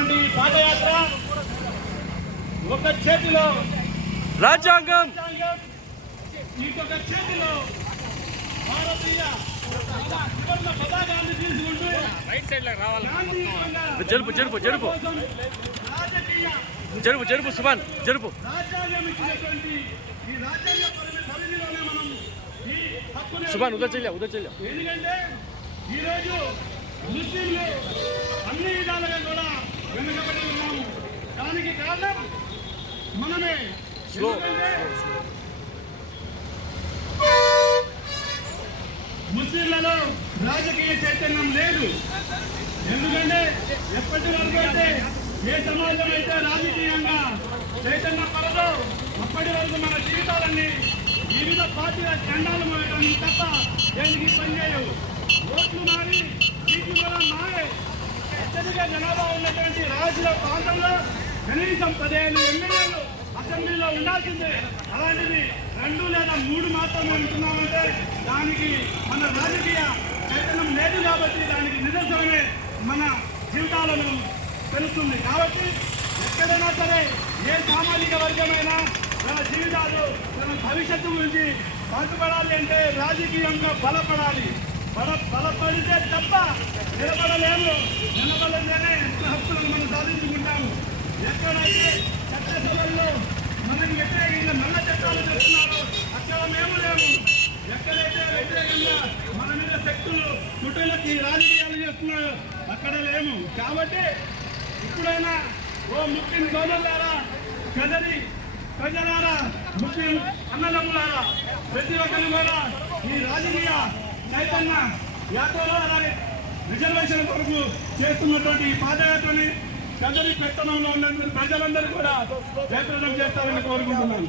చేస్తున్నటువంటి పాదయాత్ర ఒక చేతిలో రాజ్యాంగం, ఇంకొక చేతిలో భారతీయ పతాకాన్ని తీసుకుంటూ జరుపు జరుపు జరుపు జరుపు జరుపు సుభాన్ జరుపు. రాజ్యాంగం ఇచ్చినటువంటి ఈ రాజ్యాంగ పరిధిలోనే మనం ఈ హక్కుని సుభాన్ ఉదర్ చెయ్య. ఎందుకంటే ఈరోజు ముస్లింలు అన్ని విధాలుగా కూడా వెనుకబడి ఉన్నాము. దానికి కారణం మనమే. ముస్లింలలో రాజకీయ చైతన్యం లేదు. ఎందుకంటే ఎప్పటి వరకు అయితే ఏ సమాజం అయితే రాజకీయంగా చైతన్యం పడదో అప్పటి వరకు మన జీవితాలన్నీ వివిధ పార్టీల జెండాలు మోయడం తప్ప దేనికి పనిచేయవు. ఓట్లు మారి సీట్లు కూడా మారే. అత్యధిక జనాభా ఉన్నటువంటి రాజుల ప్రాంతంలో కనీసం 15 ఎమ్మెల్యేలు అసెంబ్లీలో ఉండాల్సిందే. అలాంటిది 2 లేదా 3 మాత్రమే ఉంటున్నామంటే దానికి మన రాజకీయ చైతన్యం లేదు. కాబట్టి దానికి నిదర్శనమే మన జీవితాలను తెలుస్తుంది. కాబట్టి ఎక్కడైనా సరే ఏ సామాజిక వర్గమైనా తన జీవితాలు తన భవిష్యత్తు గురించి పాటుపడాలి అంటే రాజకీయంగా బలపడాలి. బలపడితే తప్ప నిలబడలేము. నిలబడలేనే హక్కులను మనం సాధించుకుంటాము. ఎక్కడైతే చట్టసభల్లో మనకి వ్యతిరేకంగా నల్ల చట్టాలు చెప్తున్నారో అక్కడ మేము లేము. ఎక్కడైతే వ్యతిరేకంగా మన మీద శక్తులు కుటుంబకి రాజకీయాలు చేస్తున్నారో అక్కడ లేము. కాబట్టి ఇప్పుడైనా ఓ ముస్లిం సోదరులారా, కదరి ప్రజలారా, ముస్లిం అన్నదమ్ములారా, ప్రతి ఒక్కరు కూడా ఈ రాజకీయ చైతన్య యాత్రలో అలాగే రిజర్వేషన్ కొరకు చేస్తున్నటువంటి ఈ పాదయాత్రని కదరి పట్టణంలో ఉన్నటువంటి ప్రజలందరూ కూడా జయప్రదం చేస్తారని కోరుకుంటున్నాను.